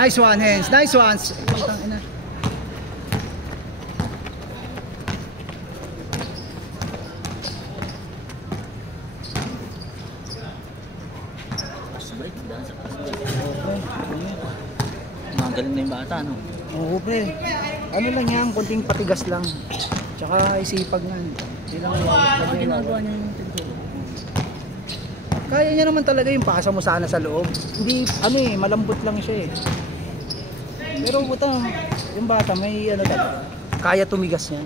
Nice one, hands. Nice ones. Magaling na yung bata, no? Oo, pre. Ano lang yan, konting patigas lang. Tsaka isipag nga. Hindi lang Ginagawa niya yung tinuturo. Kaya niya naman talaga yung pasa mo sana sa loob. Hindi, ano eh, malambot lang siya eh. Pero puta, yung bata may ano talaga. Kaya tumigas niya.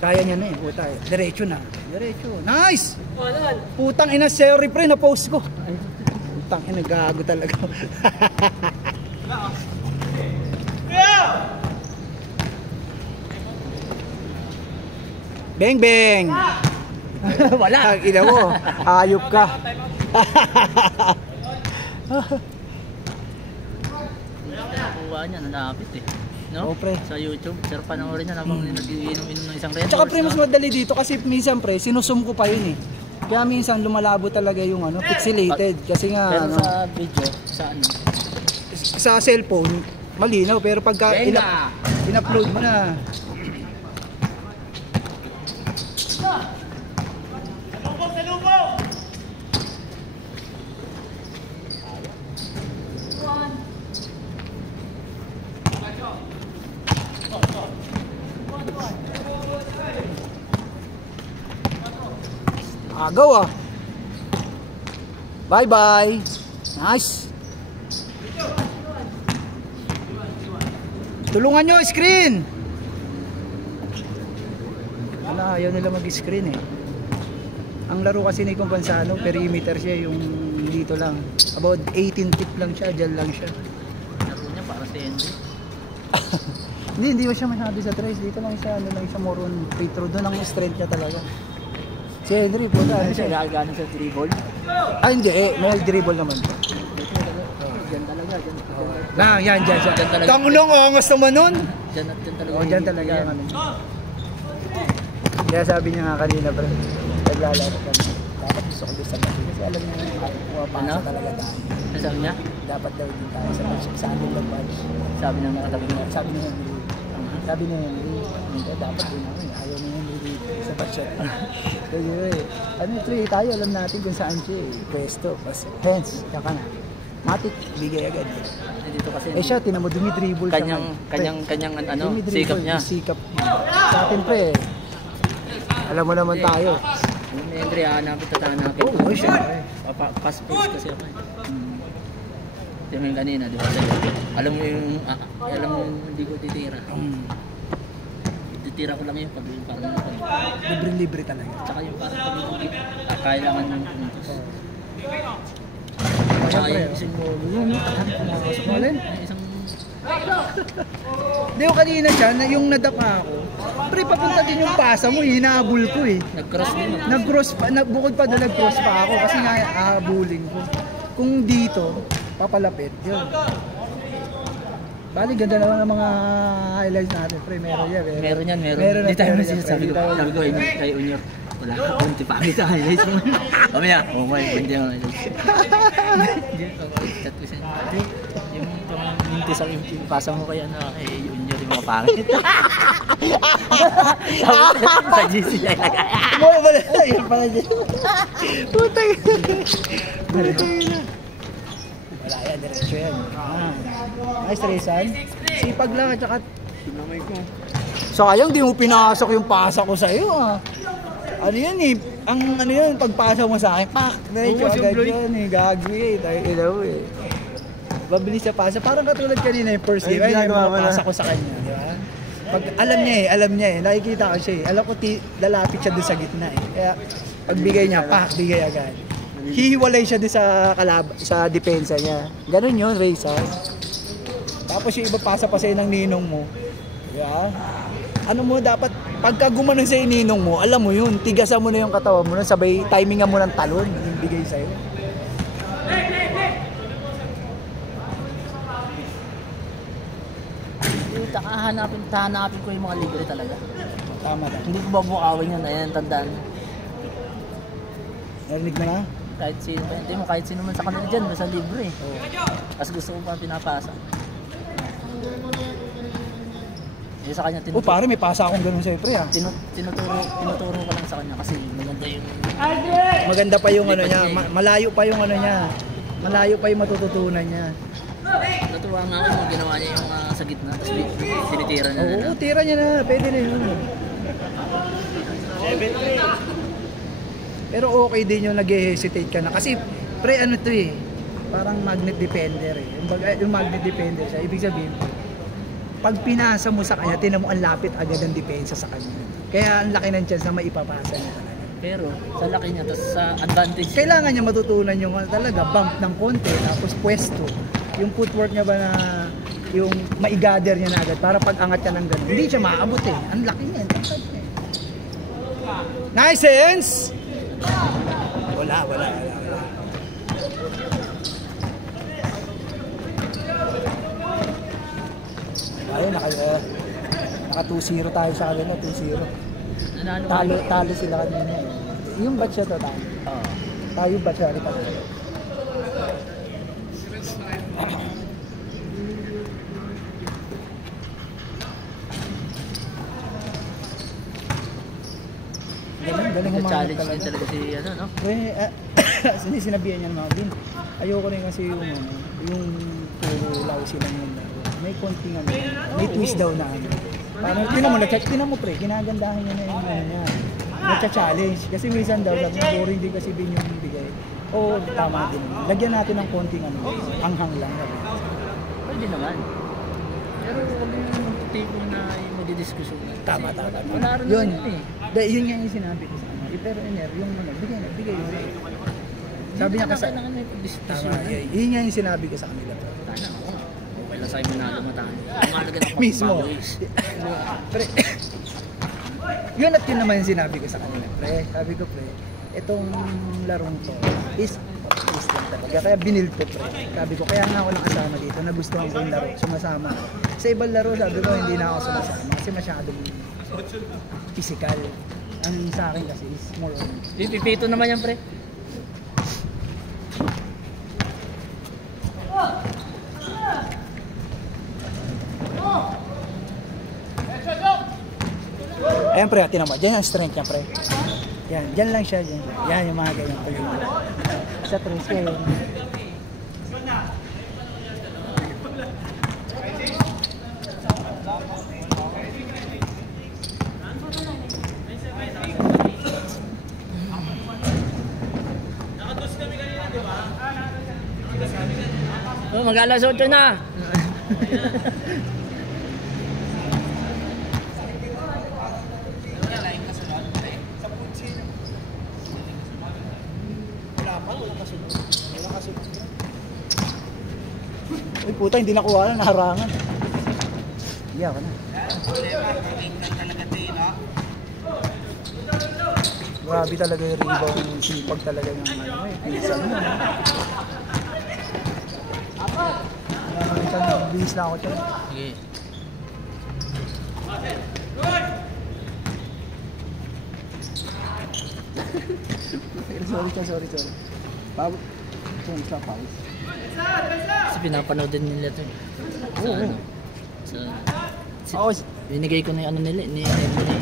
Kaya niya na eh, puta eh. Diretso na. Diretso. Nice! Putang ina, sorry pre, na-post ko. Putang ina, gago talaga. Beng beng. Wala. Ina mo, hayop ka. Nakuha niya, nalapit eh. No? Oh, pre. Sa YouTube, sir panoorin niya habang nag-iinom-inom ng isang Red Tsaka Horse, pre, mas no? madali dito kasi minsan pre, sinusum ko pa yun eh. Kaya minsan lumalabo talaga yung ano, pixelated. Kasi nga, Pero ano, sa video, sa ano? sa cellphone, malinaw. Pero pagka in-upload mo na, agaw ah. Bye bye. Nice. Tulungan nyo, screen. Wala, ayaw nila mag-screen eh. Ang laro kasi ni Compansano, perimeter siya, yung dito lang. About 18 feet lang siya, dyan lang siya. Laro niya para sa Henry. Hindi mo siya masabi sa tres. Dito lang siya, ano lang siya, more on free throw. Doon ang strength niya talaga. Si Henry, puta. Ano siya, gagana sa dribble? Ah, hindi eh. May dribble naman. Diyan talaga, diyan. Yan, dyan. talaga. Tanglong, angas naman nun. Diyan talaga. Oh, dyan talaga yung ano. Kaya sabi niya nga kanina, bro, naglalaro kami. Dapat gusto ko sa batch. Kasi alam niya yung pumapasa talaga tayo. Ano sabi niya? Dapat daw din tayo sa batch. Sa amin lang batch. Sabi ng nakatabi niya. Sabi niya Henry. Sabi niya Henry, dapat din ako. Ayaw niya Henry sa batch. Kasi ano ito eh, tayo alam natin kung saan siya eh. Pwesto, hands, tsaka na. Matik, bigay agad. Dito kasi. Eh siya, tinamo dumidribble siya. Kanyang ano, sikap niya. Sikap niya. Sa atin pre, alam mo naman tayo. Yung Henry, hanapin. Oo, syempre. Pass-post kasi ako. Yung yung kanina, di ba? Alam mo yung hindi ko titira. Titira ko lang yun pag parang Libre-libre talaga. tsaka yung parang pag kailangan ng puntos. Tsaka yung isang pumasok mo Alin? isang Hindi ko kanina siya, yung nadapa ako. Pre, papunta din yung pasa mo, hinahabol ko eh. nag-cross din. Nag-cross pa, bukod pa doon nag-cross pa ako kasi nga hahabulin ko. Kung dito, papalapit, yun. Bali, ganda naman ang mga highlights natin, pre. Meron yan, Meron yan. Meron Hindi tayo yan, sabi ko kay Unyor. Wala ka kung tipangit sa highlights mo. Mamaya, oh my, hindi yung highlights. Chat ko siya. Yung minti sa pasa mo kaya na kay Unyor yung mga pangit. Sa GC niya ilagay. Yan pala dyan. Putay. Wala yan, diretso yan. Nice, Rizal. Sipag lang at saka sayang di mo pinasok yung pasa ko sa'yo ah. Ano yan eh, ang ano yan, pagpasa mo sa akin, pak! Diretso agad yan eh, gagawin eh, tayo ilaw eh. Mabilis sa pasa, parang katulad kanina yung first game, ay yung mga pasa ko sa kanya, di ba? Pag alam niya eh, nakikita ko siya eh, alam ko lalapit siya doon sa gitna eh. Kaya pagbigay niya, pak! Bigay agad. Hihiwalay siya doon sa depensa niya. Ganun yun, Rizal. Tapos yung iba pasa pa sa'yo ng ninong mo, di ba? Ano mo dapat, pagka gumanon sa ninong mo, alam mo yun, tigasan mo na yung katawan mo, sabay timingan mo ng talon, yung bigay sa'yo. Hanapin ko yung mga libre talaga. Tama na. Hindi ko babukawin yan, ayan, tandaan. Narinig mo na? kahit sino pa. Hindi mo kahit sino man sa kanila dyan, basta libre. Kasi gusto ko pa pinapasa. Eh sa kanya Oh, pare, may pasa akong ganun sa'yo, pre, ha? tinuturo ko lang sa kanya kasi maganda yung... Maganda pa yung ano niya, malayo pa yung ano niya. Malayo pa yung matututunan niya. Natuwa nga ako yung ginawa niya yung sa gitna, tapos tinitira niya na. Oo, tira niya na, pwede na yun. Pero okay din yung nag-hesitate ka na. Kasi, pre, ano to eh, parang magnet defender eh. Yung magnet defender siya, ibig sabihin, pag pinasa mo sa kanya, tinan mo ang lapit agad ang depensa sa kanya. Kaya ang laki ng chance na maipapasa niya talaga. Pero sa laki niya, tapos sa advantage. Kailangan niya matutunan yung talaga bump ng konti, tapos pwesto. Yung footwork niya ba na yung maigather niya na agad para pag angat niya ng gano'n. Hindi siya maabot eh. Ang laki niya. Nice sense! Wala. Ayun, naka 2-0 tayo sa kanila, 2-0. Talo sila kanina eh. Yung batch siya to, tayo. Tayo batch siya, rin tayo. Galing humanap challenge din talaga si ano, no? Sinabihan niya ng mga din. Ayoko rin kasi yung puro lousy lang yung may konting ano, may twist daw na ano. Parang tinan mo pre, ginagandahan niya na yung ano niya. Nagcha-challenge kasi minsan daw sabi boring din kasi din yung bigay. Oo, tama din. Lagyan natin ng konting ano, anghang lang. Pwede naman. Pero wag yung tipo na yung magdidiskusyon. Tama. Wala rin yun eh. Yun nga yung sinabi ko sa kanya. Pero yung ano, bigay yun. Sabi niya kasi tama, yun nga yung sinabi ko sa kanila. Sana ako. Okay lang sa'yo manalo matahan. Mahalaga na Mismo. Pre, yun at yun naman yung sinabi ko sa kanila. Pre, sabi ko pre, itong larong to is lang talaga. Kaya binil ko pre. Sabi ko, kaya nga ako nakasama dito. Nagustuhan ko yung laro. Sumasama. Sa ibang laro, sabi ko, hindi na ako sumasama. Kasi masyadong physical. Ang sa akin kasi is more on. Pipito naman yan pre. Ayan pre, tinan mo. Diyan yung strength niya pre. Yan, diyan lang siya. Diyan. Yan yung mga ganyan pre. Sa tres kayo. Oh, mag-alas 8 na. Uy puta, hindi nakuha na, naharangan. Iya ka na. Grabe talaga yung rebound, yung sipag talaga yung ano eh, pizza mo. Bihis na ako dyan. Sige. Sorry. Pawis. Sa pawis. Kasi pinapanood din nila ito. Oo. Binigay ko na yung ano nila, ni Emily.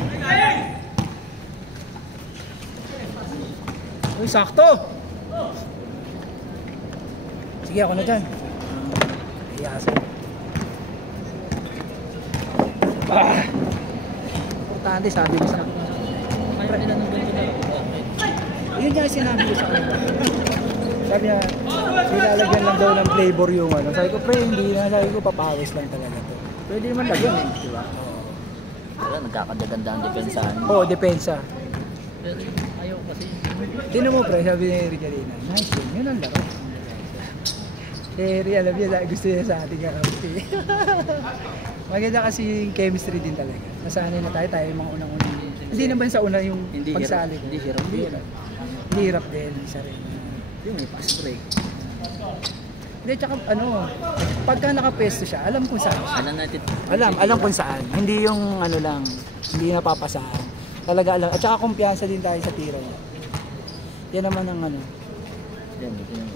Uy, sakto! Sige, ako na dyan. Iyaso. Importante, sabi ko sa akin. Kaya nila nung ganito na. Yun yung sinabi ko sa kanila. Sabi niya, nilalagyan lang daw ng flavor yung ano. Sabi ko, pre, hindi na. Sabi ko, papawis lang talaga to. Pwede naman lagyan eh, di ba? Wala, nagkakaganda ang depensahan. Oo, depensa. Pero ayaw kasi. Tinan mo, pre, sabi ni Ricarina, nice yun ang laro. Eh, alam niya, gusto niya sa ating kakampi. Maganda kasi yung chemistry din talaga. Nasanay na tayo yung mga unang-unang. Hindi naman sa una yung pagsali. Hindi hirap. Hindi hirap din, isa rin. Yung may pass break. Hindi, tsaka ano, pagka nakapesto siya, alam kung saan siya. Alam natin. Alam kung saan. Hindi yung ano lang, hindi napapasahan. Talaga alam. At saka kumpiyansa din tayo sa tira niya. Yan naman ang ano. Yan, yan.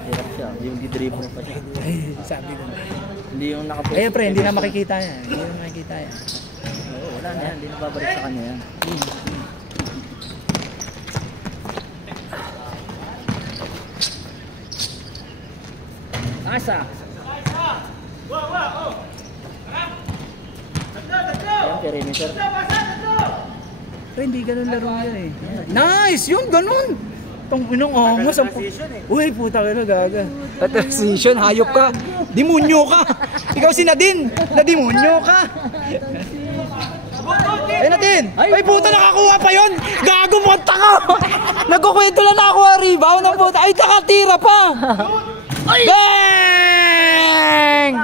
Hirap siya. Yung di-dribble pa siya. Ay, sabi ko. Hindi yung nakapost. Ayun pre, hindi na makikita yan. Hindi na makikita yan. Oo, wala na yan. Hindi na babalik sa kanya yan. Asa? Yan, perimeter. Pre, hindi ganun laro yan eh. Nice! Yun, ganun! Itong inong amos. Uy, puta ka na, gaga. At transition, hayop ka. Demonyo ka. Ikaw si Nadine. Nadimonyo ka. Ay, Nadine! Ay, puta, nakakuha pa yun! Gago mo, taka! Nagkukwento lang nakakuha rebound ng puta. Ay, nakatira pa! Bang!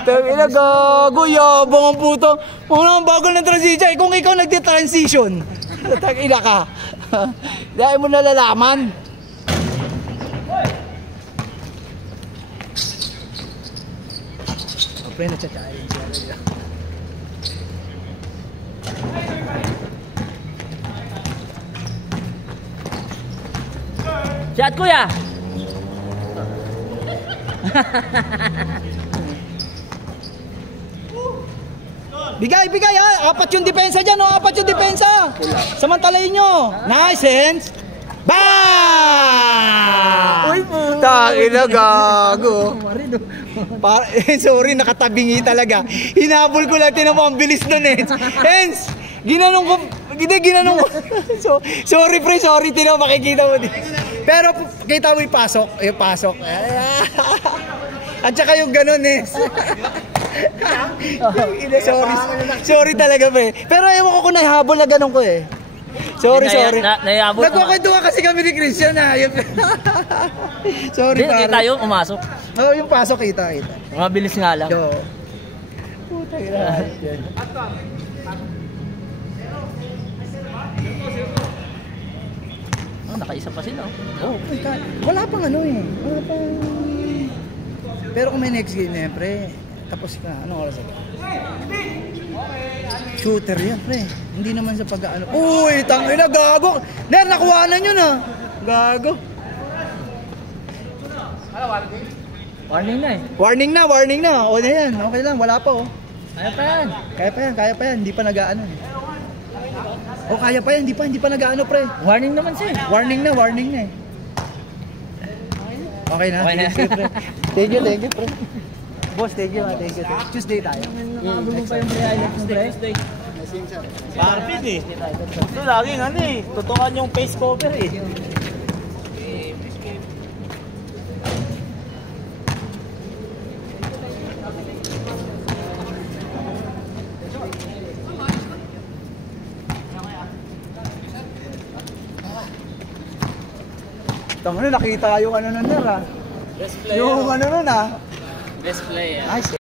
Tangina, gago, yabang ang puto. Mga naman bago ng transition. Kung ikaw nagti-transition, tangina ka. Dahil mo nalalaman. O, pre, na-challenge siya. Shot, kuya! Bigay, bigay ha! Apat yung depensa dyan, oh! Apat yung depensa! Samantalayin nyo! Nice hands! Bang! Uy, puta! Ina, gago! Sorry, nakatabingi talaga. Hinabol ko lang, tinan mo, ang bilis nun eh. Hands! Ginanong ko, ginanong ko. Sorry pre, sorry, tinan mo, makikita mo din. Pero kita mo yung pasok, At saka yung ganun eh. Sorry talaga pre. Pero ewan ko kung nahihabol na ganun ko eh. Sorry. Nagkukwentuhan kasi kami ni Christian ha. Sorry pare. Kita yung umasok. Oo, yung pasok kita. Mabilis nga lang. Puta ina. Oh, nakaisa pa sila. Oh, wala pang ano eh. Wala pang... Pero kung may next game na yan, pre, tapos ka. Anong oras ako? Shooter yan, pre. Hindi naman sa pag-ano. Uy, tangina, gago! Ner, nakuhanan yun ah. Gago. Warning na eh. Warning na. O na yan, okay lang, wala pa oh. Kaya pa yan. Hindi pa nag-ano. O kaya pa yan, hindi pa nag-ano, pre. Warning naman siya eh. Warning na eh. Okay na. Sige, pre. Thank you, pre. Boss, thank you. Tuesday tayo. Nakabulong pa yung pre-highlights mo, pre. Barbid eh. Ito laging ano eh. Tutukan yung face cover eh. Tama na, nakita yung ano nun ah. Best player. Yung ano nun ah. Best player. Nice.